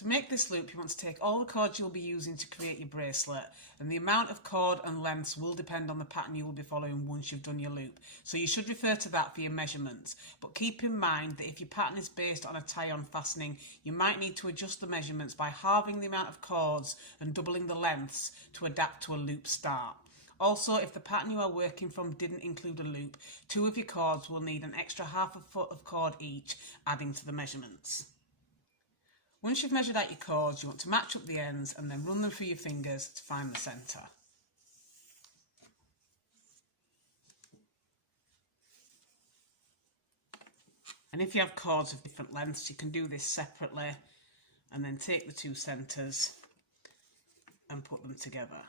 To make this loop, you want to take all the cords you'll be using to create your bracelet, and the amount of cord and lengths will depend on the pattern you will be following once you've done your loop. So you should refer to that for your measurements. But keep in mind that if your pattern is based on a tie-on fastening, you might need to adjust the measurements by halving the amount of cords and doubling the lengths to adapt to a loop start. Also, if the pattern you are working from didn't include a loop, 2 of your cords will need an extra half a foot of cord each, adding to the measurements. Once you've measured out your cords, you want to match up the ends and then run them through your fingers to find the centre. And if you have cords of different lengths, you can do this separately and then take the 2 centres and put them together.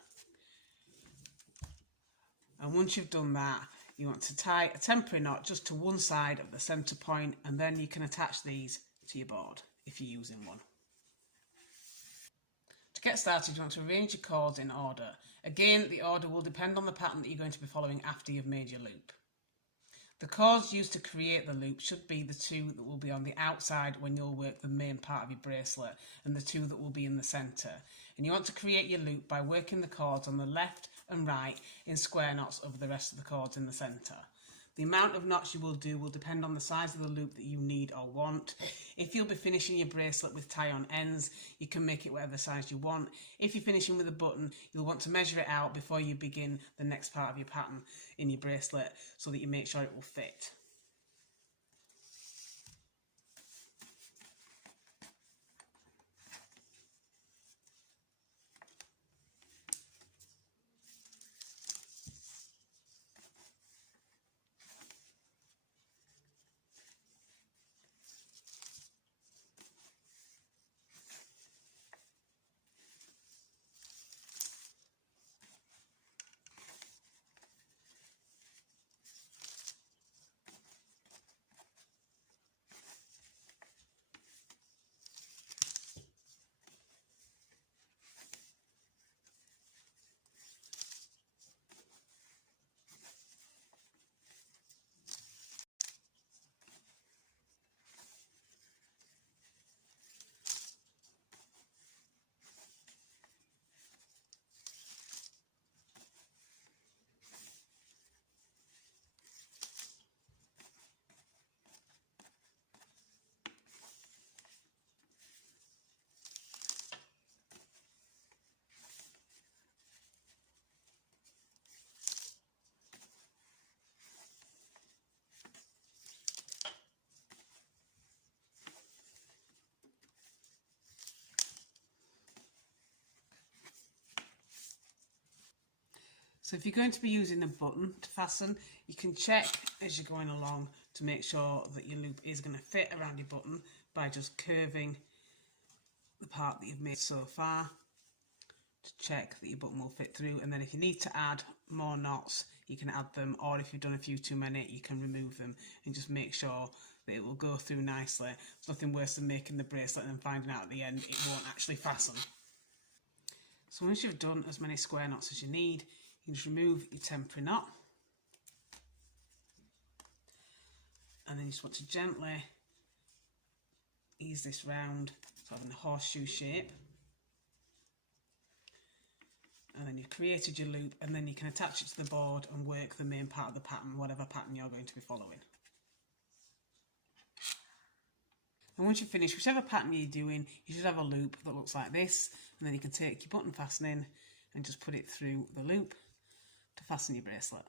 And once you've done that, you want to tie a temporary knot just to one side of the centre point, and then you can attach these to your board if you're using one. To get started, you want to arrange your cords in order. Again, the order will depend on the pattern that you're going to be following after you've made your loop. The cords used to create the loop should be the 2 that will be on the outside when you'll work the main part of your bracelet, and the 2 that will be in the centre. And you want to create your loop by working the cords on the left and right in square knots over the rest of the cords in the centre. The amount of knots you will do will depend on the size of the loop that you need or want. If you'll be finishing your bracelet with tie-on ends, you can make it whatever size you want. If you're finishing with a button, you'll want to measure it out before you begin the next part of your pattern in your bracelet so that you make sure it will fit. So if you're going to be using a button to fasten, you can check as you're going along to make sure that your loop is going to fit around your button by just curving the part that you've made so far to check that your button will fit through. And then if you need to add more knots, you can add them, or if you've done a few too many, you can remove them and just make sure that it will go through nicely. There's nothing worse than making the bracelet and finding out at the end it won't actually fasten. So once you've done as many square knots as you need, you can just remove your temporary knot, and then you just want to gently ease this round, sort of in a horseshoe shape, and then you've created your loop, and then you can attach it to the board and work the main part of the pattern, whatever pattern you're going to be following. And once you've finished whichever pattern you're doing, you should have a loop that looks like this, and then you can take your button fastening and just put it through the loop to fasten your bracelet.